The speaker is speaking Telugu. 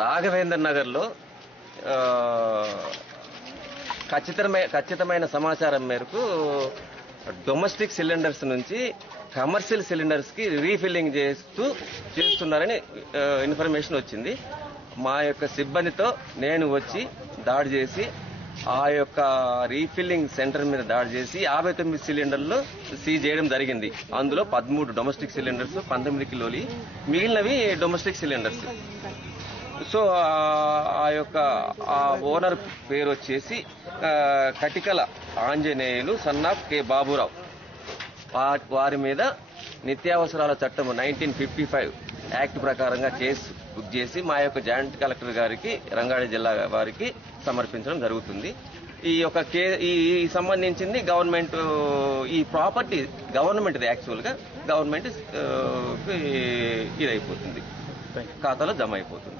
రాఘవేంద్ర నగర్లో ఖచ్చితమైన సమాచారం మేరకు డొమెస్టిక్ సిలిండర్స్ నుంచి కమర్షియల్ సిలిండర్స్ కి రీఫిల్లింగ్ చేస్తున్నారని ఇన్ఫర్మేషన్ వచ్చింది. మా యొక్క సిబ్బందితో నేను వచ్చి దాడి చేసి ఆ యొక్క రీఫిల్లింగ్ సెంటర్ మీద దాడి చేసి 59 సిలిండర్లు సీజ్ చేయడం జరిగింది. అందులో 13 డొమెస్టిక్ సిలిండర్స్, 19 కిలోలు, మిగిలినవి డొమెస్టిక్ సిలిండర్స్. సో ఆ యొక్క ఆ ఓనర్ పేరు వచ్చేసి Katikala Anjaneyulu son of K Baburao. వారి మీద నిత్యావసరాల చట్టం 1955 యాక్ట్ ప్రకారంగా కేసు బుక్ చేసి మా యొక్క జాయింట్ కలెక్టర్ గారికి, రంగారెడ్డి జిల్లా వారికి సమర్పించడం జరుగుతుంది. ఈ యొక్క ఈ సంబంధించింది గవర్నమెంట్, ఈ ప్రాపర్టీ గవర్నమెంట్, యాక్చువల్ గా గవర్నమెంట్ ఇదైపోతుంది, ఖాతాలో జమ అయిపోతుంది.